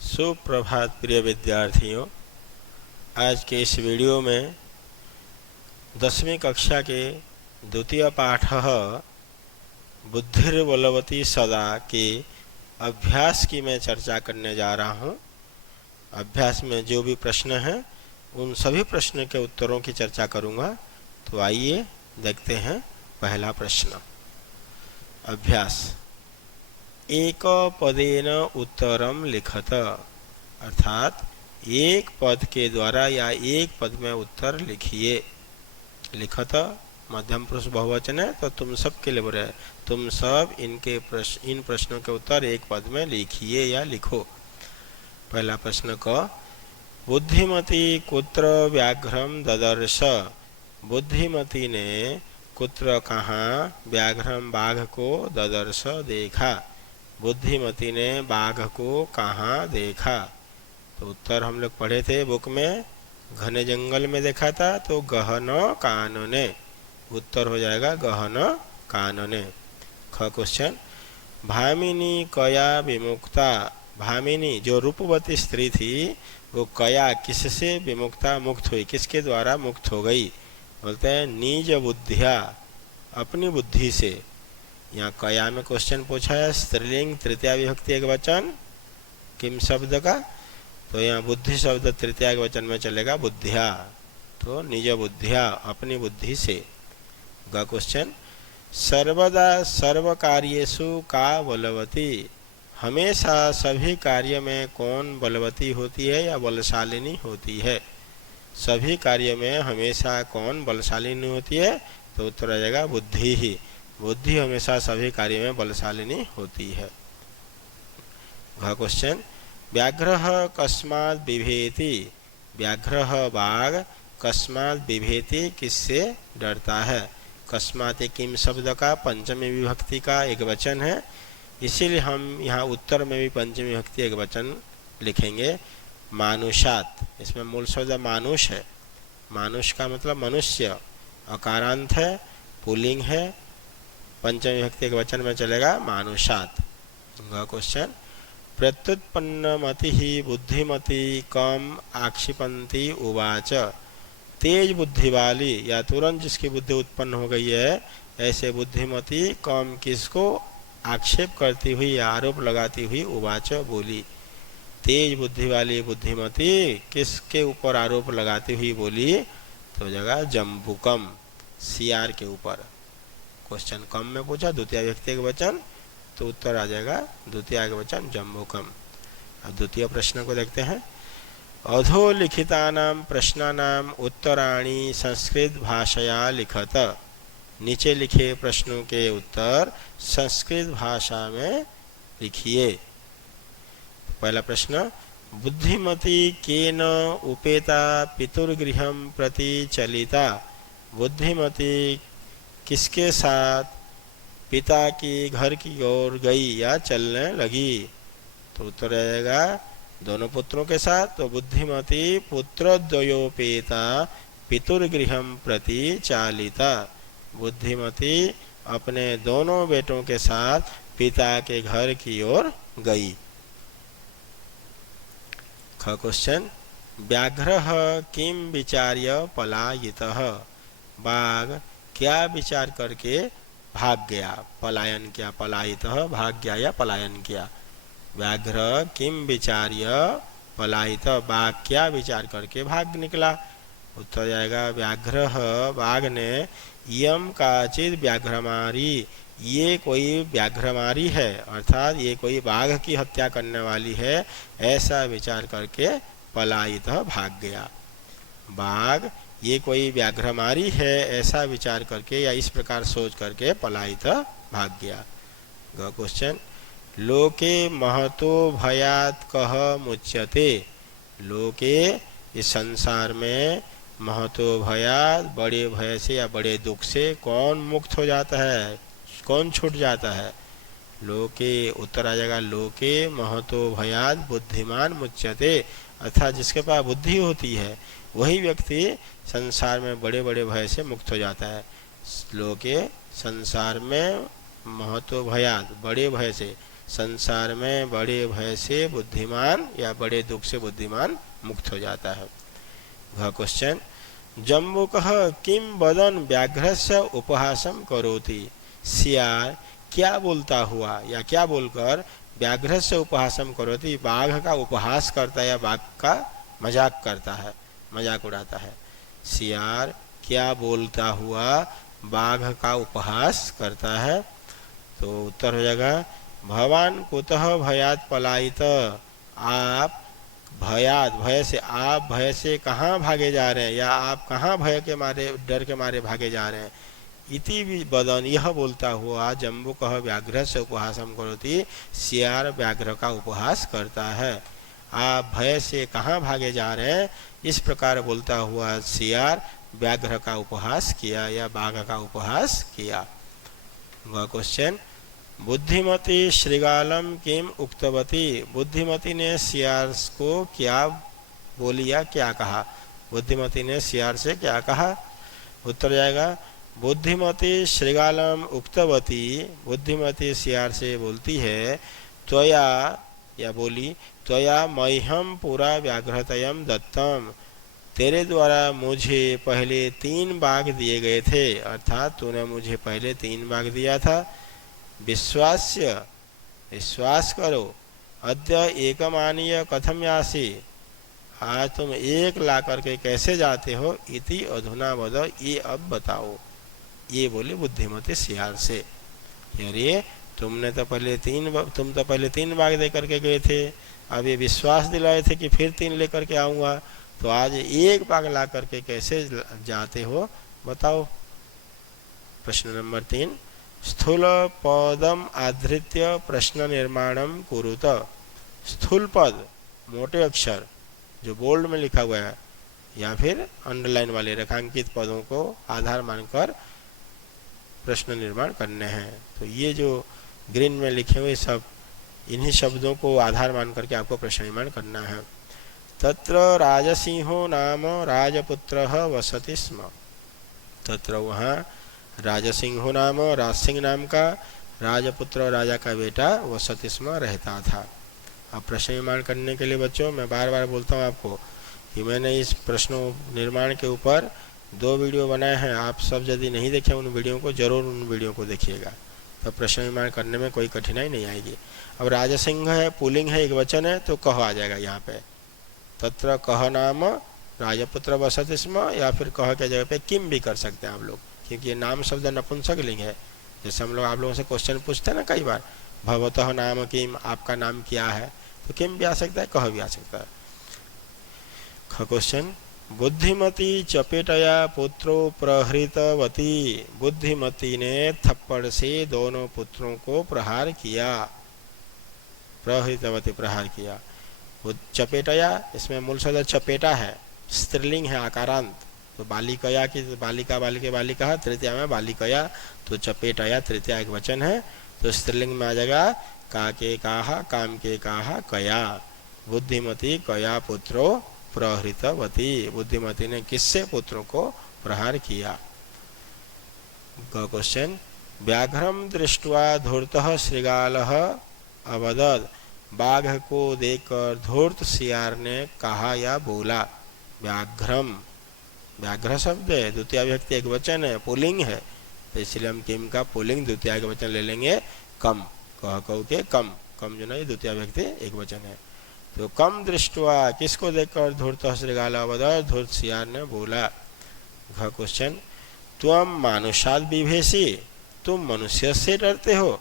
सुप्रभात प्रिय विद्यार्थियों। आज के इस वीडियो में 10वीं कक्षा के द्वितीय पाठ बुद्धिर्बलवती सदा के अभ्यास की मैं चर्चा करने जा रहा हूँ। अभ्यास में जो भी प्रश्न हैं उन सभी प्रश्न के उत्तरों की चर्चा करूँगा। तो आइए देखते हैं पहला प्रश्न। अभ्यास। एक पदेन उत्तरम लिखत, अर्थात एक पद के द्वारा या एक पद में उत्तर लिखिए। लिखत मध्यम पुरुष बहुवचन है, तो तुम सब के लिए बोल रहे हैं। तुम सब इन प्रश्नों के उत्तर एक पद में लिखिए या लिखो। पहला प्रश्न क, बुद्धिमती कुत्र व्याघ्रम ददर्श। बुद्धिमती ने कुत्र कहाँ व्याघ्रम बाघ को ददर्श देखा। बुद्धिमती ने बाघ को कहाँ देखा। तो उत्तर हम लोग पढ़े थे बुक में, घने जंगल में देखा था, तो गहन कानने। उत्तर हो जाएगा गहन कानने। ख क्वेश्चन, भामिनी कया विमुक्ता। भामिनी जो रूपवती स्त्री थी वो कया किससे विमुक्ता मुक्त हुई, किसके द्वारा मुक्त हो गई। बोलते हैं निज बुद्धिया, अपनी बुद्धि से। यहाँ कया में क्वेश्चन पूछा है, स्त्रीलिंग तृतीया विभक्ति एक वचन किम शब्द का, तो यहाँ बुद्धि शब्द तृतीया वचन में चलेगा बुद्धिया। तो निज बुद्धिया, अपनी बुद्धि से। ग क्वेश्चन, सर्वदा सर्व कार्येषु का बलवती। हमेशा सभी कार्य में कौन बलवती होती है या बलशालिनी होती है। सभी कार्य में हमेशा कौन बलशालिनी होती है, तो उत्तर आ जाएगा बुद्धि ही। बुद्धि हमेशा सभी कार्य में बलशालिनी होती है। घ क्वेश्चन, व्याघ्र कस्मात् बिभेति। व्याघ्र बाघ कस्मात् बिभेति किससे डरता है। कस्मात् किम शब्द का पंचमी विभक्ति का एक वचन है, इसीलिए हम यहाँ उत्तर में भी पंचमी विभक्ति एक वचन लिखेंगे, मानुषात। इसमें मूल शब्द मानुष है। मानुष का मतलब मनुष्य, अकारांत है, पुल्लिंग है, पंचमी विभक्ति एक वचन में चलेगा मानुषात। क्वेश्चन, प्रत्युत्पन्नमति ही बुद्धिमती कम आक्षिपन्ति उवाच। तेज बुद्धि वाली या तुरंत जिसकी बुद्धि उत्पन्न हो गई है, ऐसे बुद्धिमती कम किसको आक्षेप करती हुई या आरोप लगाती हुई उवाच बोली। तेज बुद्धि वाली बुद्धिमती किसके ऊपर आरोप लगाती हुई बोली, तो जगह जम्बुकम, सियार के ऊपर। क्वेश्चन कम में पूछा, द्वितीय व्यक्ति का वचन, तो उत्तर आ जाएगा द्वितीय का वचन जम्बुकम। अब द्वितीय प्रश्न को देखते हैं। अधोलिखितानां प्रश्नानां उत्तराणि संस्कृत भाषया लिखत। नीचे लिखे प्रश्नों के उत्तर संस्कृत भाषा में लिखिए। पहला प्रश्न, बुद्धिमती केन उपेता पितुर्गृहं प्रति चलिता। बुद्धिमती किसके साथ पिता की घर की ओर गई या चलने लगी, तो उत्तर आएगा दोनों पुत्रों के साथ। तो बुद्धिमती पुत्रद्वयोपेता पितुर्गृहं प्रति चालिता। बुद्धिमती अपने दोनों बेटों के साथ पिता के घर की ओर गई। ख क्वेश्चन, व्याघ्र किम विचार्य पलायितः। बाघ क्या विचार करके भाग गया, पलायन किया। पलायितः भाग गया या पलायन किया। व्याघ्र किम विचार्य पलायित, बाघ क्या विचार करके भाग निकला। उत्तर जाएगा व्याघ्र बाघ ने यम काचित व्याघ्रमारी, ये कोई व्याघ्रमारी है, अर्थात ये कोई बाघ की हत्या करने वाली है, ऐसा विचार करके पलायित भाग गया। बाघ ये कोई व्याघ्रमारी है ऐसा विचार करके या इस प्रकार सोच करके पलायित भाग गया। ग क्वेश्चन, लोके महतो भयात कह मुच्यते। लोके इस संसार में महतो भयात बड़े भय से या बड़े दुख से कौन मुक्त हो जाता है, कौन छूट जाता है। लोके उत्तर आ जाएगा लोके महतो भयात बुद्धिमान मुच्यते, अर्थात जिसके पास बुद्धि होती है वही व्यक्ति संसार में बड़े बड़े भय से मुक्त हो जाता है। लोके संसार में महतो भयात बड़े भय से, संसार में बड़े भय से बुद्धिमान या बड़े दुख से बुद्धिमान मुक्त हो जाता है। घ क्वेश्चन जम्बुकः किं वदन व्याघ्रस्य उपहासं करोति। सियार क्या बोलता हुआ या क्या बोलकर व्याघ्रस्य उपहासं करोति, बाघ का उपहास करता है या बाघ का मजाक करता है, मजाक उड़ाता है। सियार क्या बोलता हुआ बाघ का उपहास करता है। तो उत्तर हो जाएगा भवान कुतः भयात् पलायित। आप भयात भय से, आप भय से कहाँ भागे जा रहे हैं या आप कहाँ भय के मारे डर के मारे भागे जा रहे हैं। इति वदन यह बोलता हुआ जम्बुकः व्याघ्र से उपहासम करोति, सियार व्याघ्र का उपहास करता है। आप भय से कहाँ भागे जा रहे हैं, इस प्रकार बोलता हुआ सियार व्याघ्र का उपहास किया या बाघ का उपहास किया। वह क्वेश्चन बुद्धिमती श्रृगालम किम उक्तवती। बुद्धिमती ने सियार को क्या बोली या क्या कहा। बुद्धिमती ने सियार से क्या कहा। उत्तर जाएगा बुद्धिमती श्रृगालम उक्तवती। बुद्धिमती सियार से बोलती है त्वया या बोली त्वया मह्यम पुरा व्याघ्रतयम दत्तम। तेरे द्वारा मुझे पहले 3 बाघ दिए गए थे, अर्थात तूने मुझे पहले 3 बाघ दिया था। विश्वास्य विश्वास करो। अद्य एकमानीय कथम यासी। आज तुम 1 ला करके कैसे जाते हो। इति अधुना वद, ये अब बताओ। ये बोले बुद्धिमती सियार से। अरे तुम तो पहले 3 बाघ दे करके गए थे, अब ये विश्वास दिलाए थे कि फिर 3 लेकर के आऊँगा, तो आज 1 बाघ ला करके कैसे जाते हो, बताओ। प्रश्न नंबर 3 स्थूल पदम आधृत्य प्रश्न निर्माणम कुरुत। स्थूल पद मोटे अक्षर जो बोल्ड में लिखा हुआ है या फिर अंडरलाइन वाले रेखांकित पदों को आधार मानकर प्रश्न निर्माण करने हैं। तो ये जो ग्रीन में लिखे हुए सब, इन्हीं शब्दों को आधार मान करके आपको प्रश्न निर्माण करना है। तत्र राजसिंहो नाम राजपुत्रः वसति स्म। तत्र वहाँ राजसिंहो नाम, राजसिंह नाम का राजपुत्र राजा का बेटा वसति स्म रहता था। अब प्रश्न निर्माण करने के लिए बच्चों मैं बार बार बोलता हूँ आपको कि मैंने इस प्रश्नों निर्माण के ऊपर 2 वीडियो बनाए हैं। आप सब यदि नहीं देखे उन वीडियो को, जरूर उन वीडियो को देखिएगा, तब प्रश्न निर्माण करने में कोई कठिनाई नहीं आएगी। अब राजसिंह है, पुल्लिंग है, एक वचन है, तो कह आ जाएगा यहाँ पे। तत्र कह नाम राजपुत्र वसति स्म, या फिर कह के जगह पे किम भी कर सकते हैं आप लोग, क्योंकि ये नाम शब्द नपुंसक लिंग है। जैसे हम लोग आप लोगों से क्वेश्चन पूछते हैं ना कई बार, भवतः नाम किम, आपका नाम क्या है, तो किम भी आ सकता है, कह भी आ सकता है। क्वेश्चन बुद्धिमती चपेटया पुत्रो प्रहृतवती। बुद्धिमती ने थप्पड़ से दोनों पुत्रों को प्रहार किया। प्रहृतवती प्रहार किया। चपेटया, इसमें मूल शब्द चपेटा है, स्त्रीलिंग है, आकारांत। तो बालिकया की बालिका, बालिके बालिका, तृतीया में बालिकया, तो चपेटया तृतीया एक वचन है, तो स्त्रीलिंग में आ जाएगा का के काहा, काम के काहा, कया। बुद्धिमती कया पुत्रो प्रहृतवती। बुद्धिमती ने किससे पुत्रों को प्रहार किया। क्वेश्चन व्याघ्रम दृष्ट्वा धूर्तः श्रृगालः अवदत्। बाघ को देखकर धूर्त सियार ने कहा या बोला। व्याघ्रम, व्याघ्र शब्द है, द्वितीय विभक्ति एक वचन है, पुल्लिंग है, तो इसलिए हम किम का पुल्लिंग द्वितीय एक वचन ले लेंगे कम। कह कह के कम, कम जो ना द्वितीय विभक्ति एक वचन है। तो कम दृष्टवा, किसको देखकर धूर्त श्रृगाल अवदत्, धूर्त सियार ने बोला। क्वेश्चन त्वम मानुषाद विभेषी। तुम मनुष्य से डरते हो।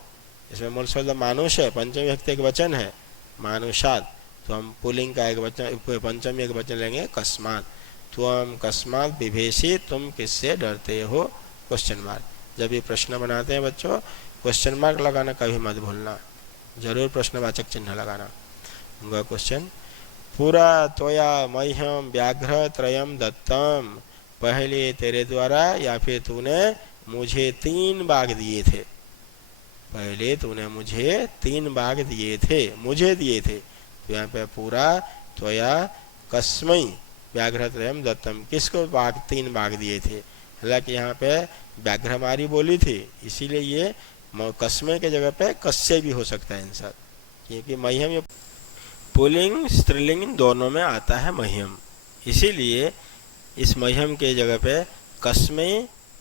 इसमें मूल शब्द मानुष है, पंचमी विभक्ति एक वचन है, मानुषाद। तो हम पुल्लिंग का एक वचन, पंचमी एक वचन लेंगे कस्मात। त्वम कस्मात विभेषी, तुम किससे डरते हो, क्वेश्चन मार्क। जब ये प्रश्न बनाते हैं बच्चों, क्वेश्चन मार्क लगाना कभी मत भूलना, जरूर प्रश्नवाचक चिन्ह लगाना। वह क्वेश्चन पूरा त्वया मह्यम व्याघ्र त्रयम दत्तम। पहले तेरे द्वारा या फिर तूने मुझे 3 बाघ दिए थे। पहले तूने मुझे 3 बाघ दिए थे, मुझे दिए थे। तो यहाँ पे पूरा त्वया कस्मै व्याघ्रत्रयम दत्तम, किसको 3 बाघ दिए थे। हालांकि यहाँ पे व्याघ्रमारी बोली थी, इसीलिए ये कस्मै के जगह पे कस्य भी हो सकता है आंसर। क्योंकि मह्यम ये पुल्लिंग स्त्रीलिंग दोनों में आता है मह्यम, इसीलिए इस मह्यम के जगह पे कस्मै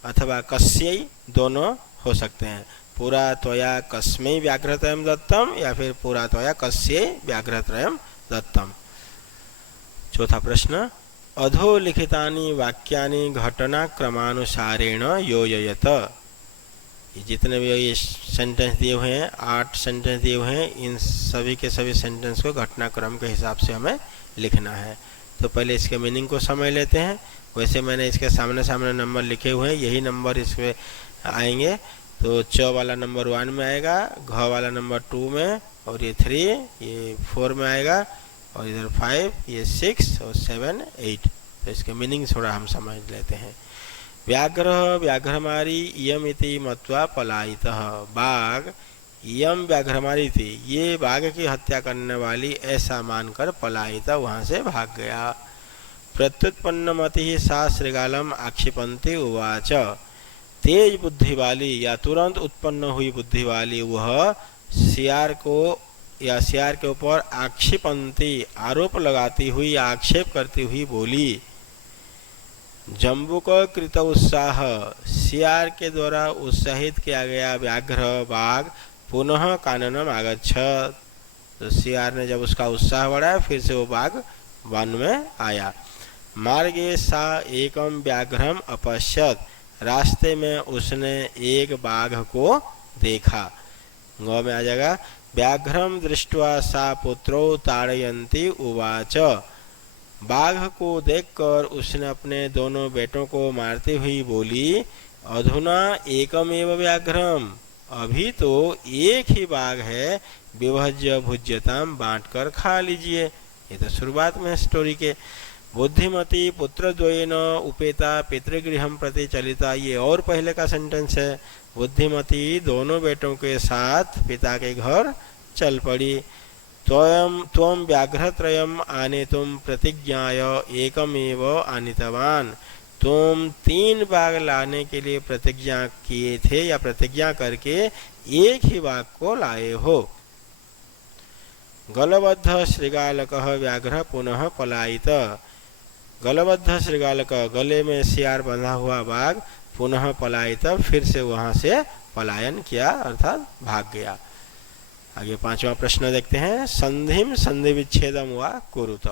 अथवा कस्यै दोनों हो सकते हैं। पुरा त्वया कस्मै व्याघ्रत्रयं दत्तम या फिर पुरा त्वया कस्यै व्याघ्रत्रयं दत्तम। चौथा प्रश्न, अधोलिखितानि वाक्यानि घटनाक्रमानुसारेण योजयत। ये जितने भी ये सेंटेंस दिए हुए हैं, 8 सेंटेंस दिए हुए हैं, इन सभी के सभी सेंटेंस को घटनाक्रम के हिसाब से हमें लिखना है। तो पहले इसके मीनिंग को समझ लेते हैं। वैसे मैंने इसके सामने सामने नंबर लिखे हुए हैं, यही नंबर इसमें आएंगे। तो च वाला नंबर 1 में आएगा, घ वाला नंबर 2 में, और ये 3, ये 4 में आएगा, और इधर 5, ये 6 और 7 8। तो इसके मीनिंग थोड़ा हम समझ लेते हैं। व्याघ्र व्याघ्रमारी इयम इति मत्वा पलायितः। बाघ इयम व्याघ्रमारी थी, ये बाघ की हत्या करने वाली ऐसा मानकर पलायिता वहां से भाग गया। प्रत्युत्पन्नमति सा श्रृगालम आक्षिपन्ति उवाच। तेज बुद्धि वाली या तुरंत उत्पन्न हुई बुद्धि वाली वह सियार को या सियार के ऊपर आक्षिपन्ति आरोप लगाती हुई, आक्षेप करती हुई बोली। जम्बुक कृत उत्साह, सियार के द्वारा उत्साहित किया गया व्याघ्र बाघ पुनः काननम आगच्छत। तो सियार ने जब उसका उत्साह बढ़ाया, फिर से वो बाघ वन में आया। मार्गे सा एकम व्याघ्रम अपश्यत, रास्ते में उसने एक बाघ को देखा। गौ में आ जाएगा। व्याघ्रम दृष्ट्वा सा पुत्रो ताड़यन्ती उवाच। बाघ को देखकर उसने अपने दोनों बेटों को मारती हुई बोली, अधुना एकमेव व्याघ्रम, अभी तो एक ही बाघ है, विभज्य भुज्यताम, बांटकर खा लीजिए। ये तो शुरुआत में स्टोरी के। बुद्धिमती पुत्रद्वयेन उपेता पितृगृहं प्रति चलिता, ये और पहले का सेंटेंस है। बुद्धिमती दोनों बेटों के साथ पिता के घर चल पड़ी। त्वं व्याघ्रत्रयम् आनेतुं प्रतिज्ञाय एकमेव आनीतवान, तुम 3 बाघ लाने के लिए प्रतिज्ञा किए थे या प्रतिज्ञा करके एक ही बाघ को लाए हो। गलबद्ध श्रृगालकः व्याघ्र पुनः पलायित। गलबद्ध श्रृगालक, गले में सियार बंधा हुआ बाघ, पुनः पलायित, फिर से वहां से पलायन किया अर्थात भाग गया। आगे 5वां प्रश्न देखते हैं। संधिम संधि विच्छेदम वा कुरुत।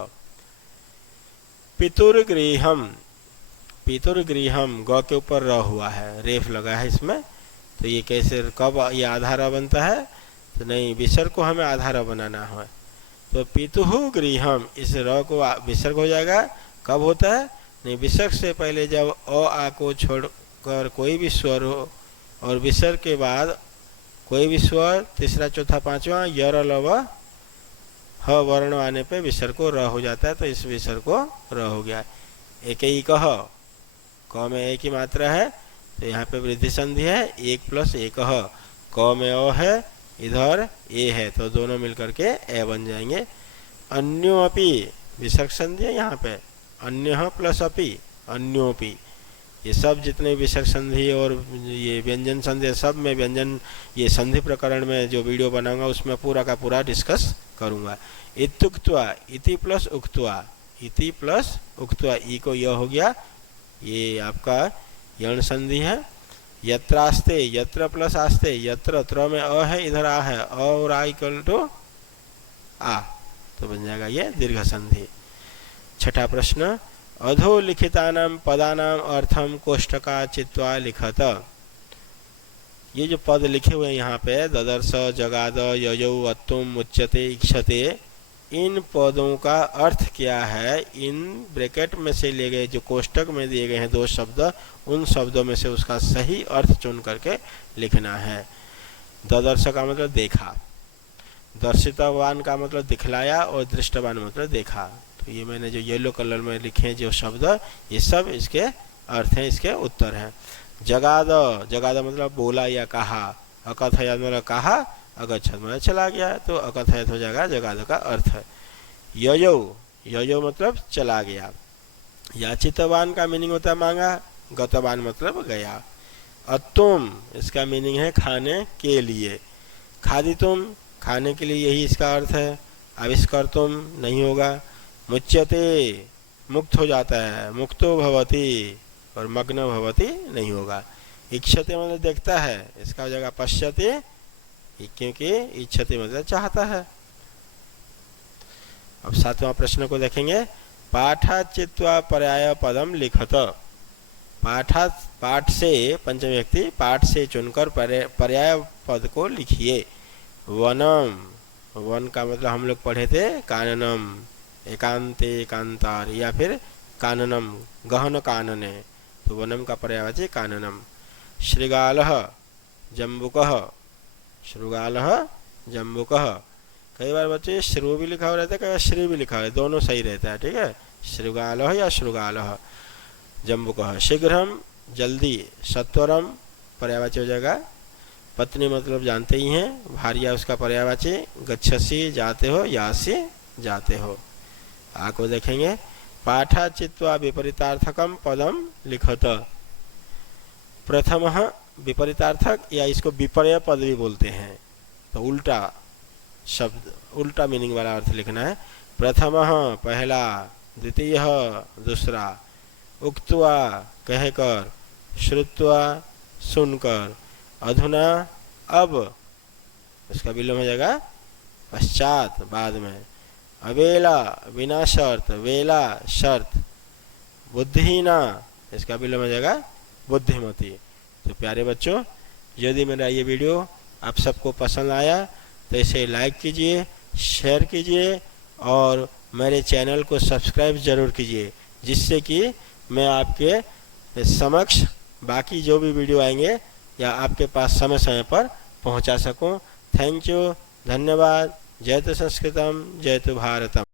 पितुर्गृहम, पितुर्गृहम ग के ऊपर र हुआ है, रेफ लगा है इसमें। तो ये कैसे, कब ये आधार बनता है? तो नहीं, विसर्ग को हमें आधार बनाना है। तो पितुहु गृहम, इस र को विसर्ग हो जाएगा। कब होता है? नहीं, विसर्ग से पहले जब अ आ को छोड़कर कोई भी स्वर हो, और विसर्ग के बाद कोई भी स्वर, तीसरा चौथा पांचवा यर लव ह वर्ण आने पे विसर्ग को र हो जाता है। तो इस विसर्ग को र हो गया। एक ही कह, क में एक ही मात्रा है, तो यहाँ पे वृद्धि संधि है, 1 + 1 ह। क में अ है, इधर ए है, तो दोनों मिलकर के ए बन जाएंगे। अन्योपि विसर्ग संधि है यहाँ पे, अन्य प्लस अपि, अन्योपि, ये सब जितने विसर्ग संधि और ये व्यंजन संधि, सब में व्यंजन, ये संधि प्रकरण में जो वीडियो बनाऊंगा उसमें पूरा का पूरा डिस्कस करूंगा। इत्युक्त्वा, इति प्लस उक्त्वा, इति प्लस उक्त्वा, ई को य हो गया, ये आपका यण संधि है। यत्रास्ते, यत्र प्लस आस्ते, यत्र त्र में अ है, इधर आ है, अ और आ इक्वल टू आ, तो बन जाएगा ये दीर्घ संधि। 6ठा प्रश्न। अधोलिखितानां पदानां अर्थम कोष्टका चित्वा लिखत। ये जो पद लिखे हुए हैं यहाँ पे, ददर्श, जगाद, ययौ, अत्तुम, उच्यते, इक्षते, इन पदों का अर्थ क्या है? इन ब्रैकेट में से लिए गए जो कोष्टक में दिए गए हैं 2 शब्द, उन शब्दों में से उसका सही अर्थ चुन करके लिखना है। ददर्श का मतलब देखा, दर्शितवान का मतलब दिखलाया, और दृष्टवान मतलब देखा। तो ये मैंने जो येलो कलर में लिखे जो शब्द, ये सब इसके अर्थ हैं, इसके उत्तर हैं। जगाद, जगाद मतलब बोला या कहा। अकथयत मतलब कहा, अगच्छत मतलब चला गया, तो अकथयत हो जाएगा जगाद का अर्थ है। ययौ, ययौ मतलब चला गया। याचितवान का मीनिंग होता है मांगा, गतवान मतलब गया। अत्तुम, इसका मीनिंग है खाने के लिए। खादितुम, खाने के लिए यही इसका अर्थ है। आविष्कर्तुम नहीं होगा। मुच्यते मुक्त हो जाता है, मुक्तो भवति, और मग्न भवति नहीं होगा। इच्छते मतलब देखता है, इसका जगह पश्यते, क्योंकि इच्छते मतलब चाहता है। अब 7वां प्रश्न को देखेंगे। पाठात् चित्वा पर्याय पदम लिखत। पाठ से पंचम व्यक्ति पाठ से चुनकर पर्याय पद को लिखिए। वनम, वन का मतलब हम लोग पढ़े थे काननम, एकांते एकांतार, या फिर काननम गहन कानने, तो वनम का पर्यायवाची काननम। श्रृगालः जम्बुकः, श्रृगालः जम्बुकः। कई बार बच्चे श्रु भी लिखा हुआ रहता है, कई बार श्री भी लिखा हुआ है, दोनों सही रहता है, ठीक है। श्रृगालः या श्रृगालः जम्बुकः। शीघ्रम जल्दी, सत्वरम पर्यायवाची हो जाएगा। पत्नी मतलब जानते ही हैं, भार्या उसका पर्यायवाची। गच्छसि जाते हो, यासि जाते हो। आको देखेंगे। पाठा चित्वा विपरीतार्थकम पदम लिखत। प्रथम विपरीतार्थक, या इसको विपर्य पद भी बोलते हैं, तो उल्टा शब्द, उल्टा मीनिंग वाला अर्थ लिखना है। प्रथम पहला, द्वितीय दूसरा, उक्त्वा कहकर, श्रुत्वा सुनकर, अधुना अब, उसका विलोम हो जाएगा पश्चात बाद में। अवेला बिना शर्त, वेला शर्त। बुद्धिहीना, इसका विलोम हो जाएगा बुद्धिमती। तो प्यारे बच्चों, यदि मेरा ये वीडियो आप सबको पसंद आया तो इसे लाइक कीजिए, शेयर कीजिए और मेरे चैनल को सब्सक्राइब जरूर कीजिए, जिससे कि मैं आपके समक्ष बाकी जो भी वीडियो आएंगे या आपके पास समय समय पर पहुंचा सकूं। थैंक यू, धन्यवाद। जयतु संस्कृतम, जयतु भारतम।